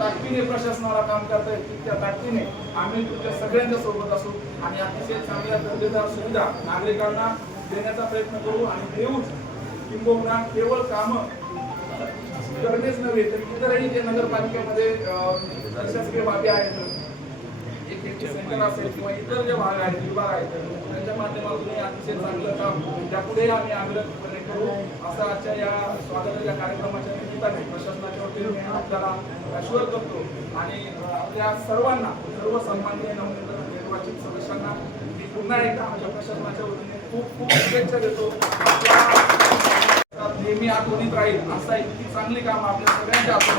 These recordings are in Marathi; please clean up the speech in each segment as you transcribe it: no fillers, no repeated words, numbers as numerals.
ताकदीने प्रशासनाला काम करता येईल तितक्या ताकदीने आम्ही तुमच्या सगळ्यांच्या सोबत असू आणि अतिशय चांगल्या दर्जेदार सुविधा नागरिकांना देण्याचा प्रयत्न करू आणि देऊच किंबहुना केवळ कामं करणेच नव्हे तर इतरही जे नगरपालिकेमध्ये प्रशासकीय बाबी आहेत सेंटर असेल किंवा इतर जे भाग आहेत विभाग आहेत त्यांच्या माध्यमातून अतिशय चांगलं काम त्यापुढे आम्ही आग्रहपणे करू असं आजच्या या स्वागताच्या कार्यक्रमाच्या निमित्ताने प्रशासनाच्या वतीने मी आपल्याला अश्वर करतो आणि आपल्या सर्वांना सर्व सन्माननीय नवनिर्वाचित सदस्यांना मी पुन्हा एकदा आमच्या प्रशासनाच्या वतीने खूप खूप शुभेच्छा देतो. नेहमी आठवणीत राहील असा इतकी चांगली कामं आपल्या सगळ्यांच्या हातून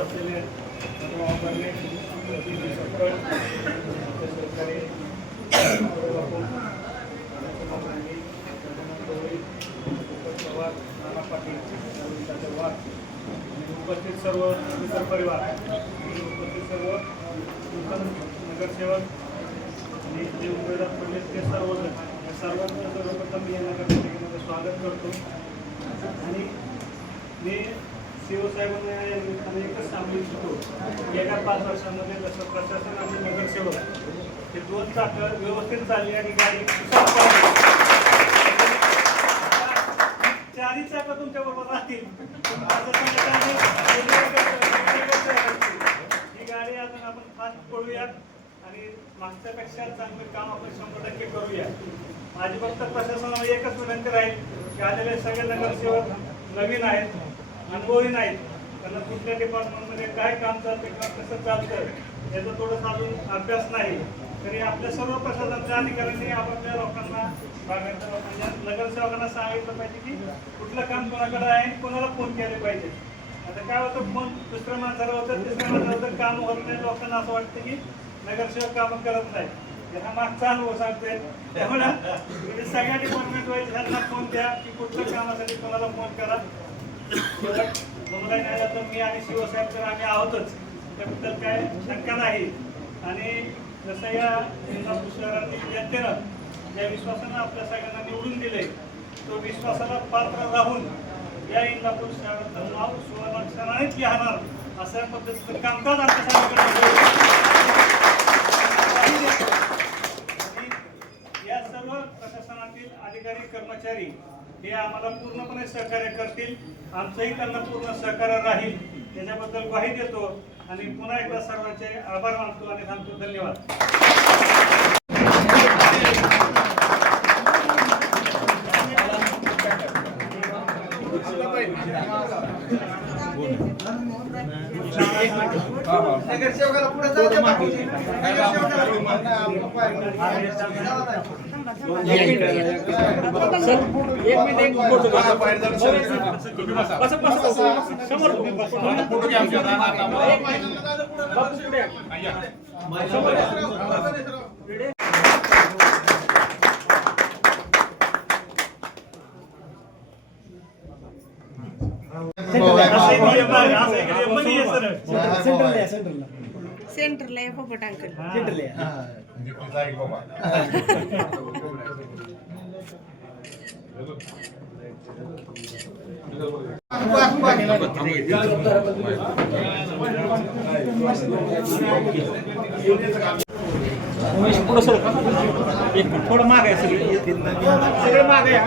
असलेले उपस्थित सर्व मित्र परिवार उपस्थित सर्व नगरसेवक आणि जे उमेदवार पडले ते सर्वांचं सर्वप्रथम मी या नगरपालिकेमध्ये स्वागत करतो आणि मी शिवसाहेबांना या निमित्ताने एकच सांगू इच्छितो गेल्या 5 वर्षांमध्ये जसं प्रशासन आणि नगरसेवक हे 2 चाकं व्यवस्थित चालली आणि गाडी 4 चाकं तुमच्या बरोबर राहतील ही गाडी अजून आपण फास्ट पळूयात आणि मागच्यापेक्षा चांगलं काम आपण 100% करूया. माझी फक्त प्रशासनाला एकच विनंती राहील की आलेले सगळे नगरसेवक नवीन आहेत, अनुभवी नाहीत, त्यांना कुठल्या डिपार्टमेंटमध्ये काय काम चालतं किंवा कसं चालतं याचा थोडंसं अजून अभ्यास नाही तरी आपल्या सर्व प्रशासनाच्या अधिकाऱ्यांनी आपापल्या लोकांना म्हणजे नगरसेवकांना सांगितलं पाहिजे की कुठलं काम कोणाकडे आहे कोणाला फोन केले पाहिजे. आता काय होतं फोन दुसऱ्या माणसाला होतं तिसऱ्या माणसाला होतं काम होत नाही लोकांना असं वाटतं की नगरसेवक कामं करत नाही. यांना मागचा अनुभव सांगतोय त्यामुळे तुम्ही सगळ्या डिपार्टमेंट वाईज ह्यांना फोन द्या की कुठल्या कामासाठी कोणाला फोन करा. ऑनलाईन आला तर मी आणि शिवसाहेब तर आम्ही आहोतच त्याबद्दल काय शंका नाही. आणि जसं या इंदापूर शहरातील जनतेनं ज्या विश्वासानं आपल्या सगळ्यांना निवडून दिले तो विश्वासाला पात्र राहून या इंदापूर शहराचं नाव सुवर्णाक्षरानेच लिहणार अशा पद्धतीचं कामकाज आमच्या या सर्व प्रशासनातील अधिकारी कर्मचारी हे आम्हाला पूर्णपणे सहकार्य करतील. आमचंही त्यांना पूर्ण सहकार्य राहील त्याच्याबद्दल ग्वाही देतो आणि पुन्हा एकदा सर्वांचे आभार मानतो आणि थांबतो. धन्यवाद. नगरसेवकाला पुढे जाऊ दे बाकी सेंटरला आहे पोपट अंकल. थोडं माग आहे सगळे माग आहे.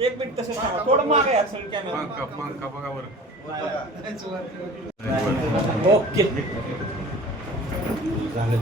एक मिनिट तसं थोडं माग आहे सगळं कॅमेरा बघा बरं. ओके झालं.